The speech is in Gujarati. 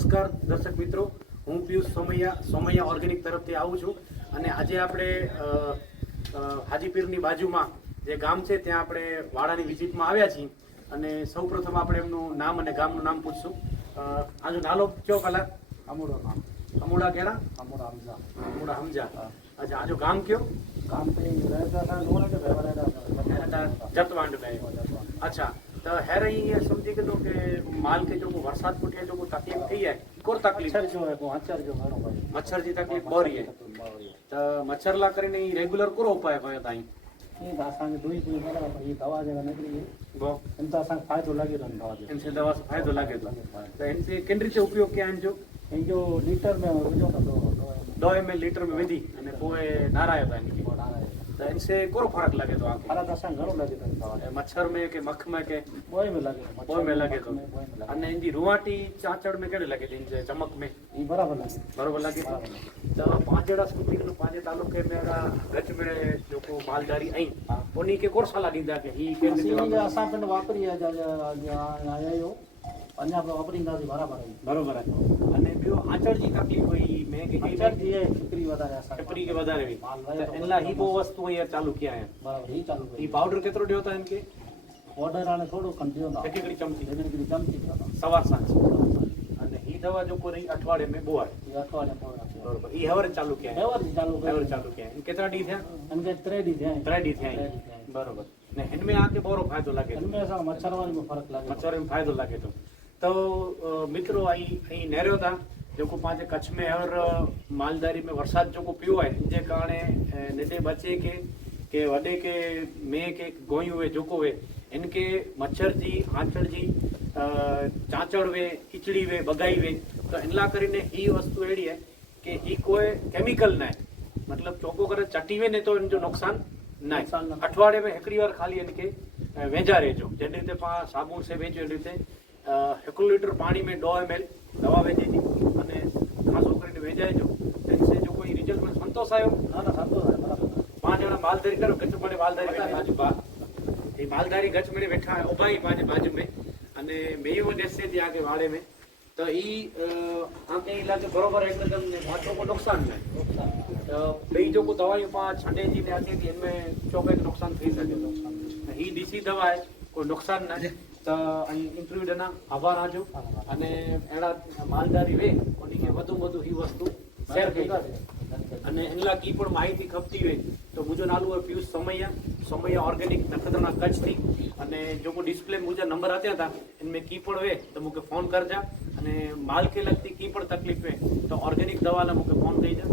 નમસ્કાર દર્શક મિત્રો હું પિયુષ સોમૈયા સોમૈયા ઓર્ગેનિક તરફથી આવું છું અને આજે આપણે હાજીપીરની બાજુમાં જે ગામ છે ત્યાં આપણે વાડાની વિઝિટમાં આવ્યા છીએ અને સૌ પ્રથમ આપણે એમનું નામ અને ગામનું નામ પૂછશું. આજુ નાલો કયો કલાક અમૂળો નામ. અમૂળા કેરા અમૂળા હમઝા અમૂળા હમઝા અચ્છા આજુ ગામ કયો? ગામ જતવાંડ. અચ્છા તો હેર અહીં સમજી કીધું કે માલ કે જો વરસાદ ફૂટે જો તકલીફ થઈ જાય કોર તકલીફ? મચ્છર જો હે મચ્છર જો ઘણો ભાઈ મચ્છર જી તકલીફ બોરી હે તો મચ્છર લા કરીને ઈ રેગ્યુલર કોરો ઉપાય ભાઈ તાઈ? ઈ ભાષાંગ દુઈ દુઈ મેલા ભાઈ દવા જે નીકળી બો. એમ તો સાંગ ફાયદો લાગે તો દવા જે એમ સે દવા સે ફાયદો લાગે તો. તો એમ સે કેન રીતે ઉપયોગ કે આમ જો? એમ જો લીટર મે જો દો દો એમ લીટર મે વધી અને પોએ નારાય ભાઈ તો इनसे कोरो फर्क लगे तो आपको મારા દર્શન ઘણું લાગે તને ખાવાનું. ए, मच्छर में के मक्ख में के બોય મેં લાગે તો, ઓય में લગે તો. મચ્છર, બોય મેં લાગે. અને ઇનજી રૂવાટી ચાંચડ મેં કેડે લગેલી ઇનજે ચમક મેં ઈ બરાબર લાગે. બરોબર લાગે? તો પાંજેડા સ્કૂટી નું પાંજે તાલુકે મેરા ગચ મેં જોકો માલધારી અહીં હા. ઓની કે કોરસા લાગી દા કે હી કે સીવી જે અસાં વાપરી આજ આજ આજ આયા. પંજાબ ઓપનિંગ નથી બરાબર બરોબર અને બીજો આંચળજી તકલીફ હોય મેં કે આંચળજી એ ઠીકરી વધારે આસા ઠીકરી કે વધારે હોય એટલા હી બહુ વસ્તુ અહીંયા ચાલુ ક્યાં હે બરાબર હી ચાલુ હી પાવડર કેટલો ડ્યો હતા એમ કે? ઓર્ડર આને થોડો કંટીઓ ના કેટલી ચમચી? કેટલી ચમચી સવાર સાંજ. અને હી દવા જો કોઈ અઠવાડિયે મેં બોવાય હી અઠવાડિયે બરોબર. હી હવર ચાલુ ક્યાં હવર ચાલુ હવર ચાલુ ક્યાં કેટલા ડી થયા? અને ત્રે ડી થયા ત્રે ડી થયા બરોબર. ને હેનમે આતે બોરો ફાયદો લાગે હેનમે સા મચ્છરવારી માં ફરક લાગે મચ્છરવારી માં ફાયદો લાગે તો? तो मित्रों आई आई नहरियो था जेको पंहिंजे कच्छ में हर मालदारी में बरसाति जेको पियो आहे जंहिं कारण निडे बचे के के वॾे के मेंह के गोयूं हुए जेको हुए हिन खे मच्छर जी आंचड़ जी चांचड़ वे इचड़ी वे बगाई वे त इन लाइ करे हीअ वस्तू अहिड़ी आहे की हीअ कोई केमिकल न आहे मतिलबु चोको करे चटी वञे थो हिन जो नुक़सानु न आहे अठवाड़े में हिकिड़ी बार ख़ाली हिन खे वेझारे जो जॾहिं ते पाण साबुण से वेझो अहिड़ी ते એકું લીટર પાણી મેં દો એમએલ દવા વેચી હતી. અને ખાસો કરીને વેચાય જો એટલે જો કોઈ રિઝલ્ટ મને સંતોષ આવ્યો? ના ના સંતોષ આવ્યો પાંચ જણા માલધારી કરો ગચ્છ મને માલધારી બાજુ બા એ માલધારી ગચ્છ મને બેઠા ઉભાઈ બાજુ બાજુ મેં. અને મેં એવો દેશે ત્યાં આગળ વાળે મેં. તો એ આમ કઈ લાગે બરોબર એટલે તમને વાંચો કો નુકસાન થાય? તો બે જો કો દવાઈ પાંચ છંડેજી ને આથી એમને ચોકે નુકસાન થઈ શકે. નુકસાન એ દેશી દવા કોઈ નુકસાન ના. ઇન્ટરવ્યુ ડના આભાર આજો અને એના માલદારી વે કોની કે વધુ વધુ એ વસ્તુ શેર કરી અને એના કી પણ માહિતી ખપતી હોય તો મુજો નાલું હોય પિયુષ સમૈયા સમૈયા ઓર્ગેનિક નખત્રના કચ્છથી. અને જો કોઈ ડિસ્પ્લે મુજબ નંબર આપ્યા હતા એને મેં કી પણ વે તો મુકે ફોન કરજા. અને માલ કે લગતી કી પણ તકલીફ હોય તો ઓર્ગેનિક દવાના મુકે ફોન થઈ જા.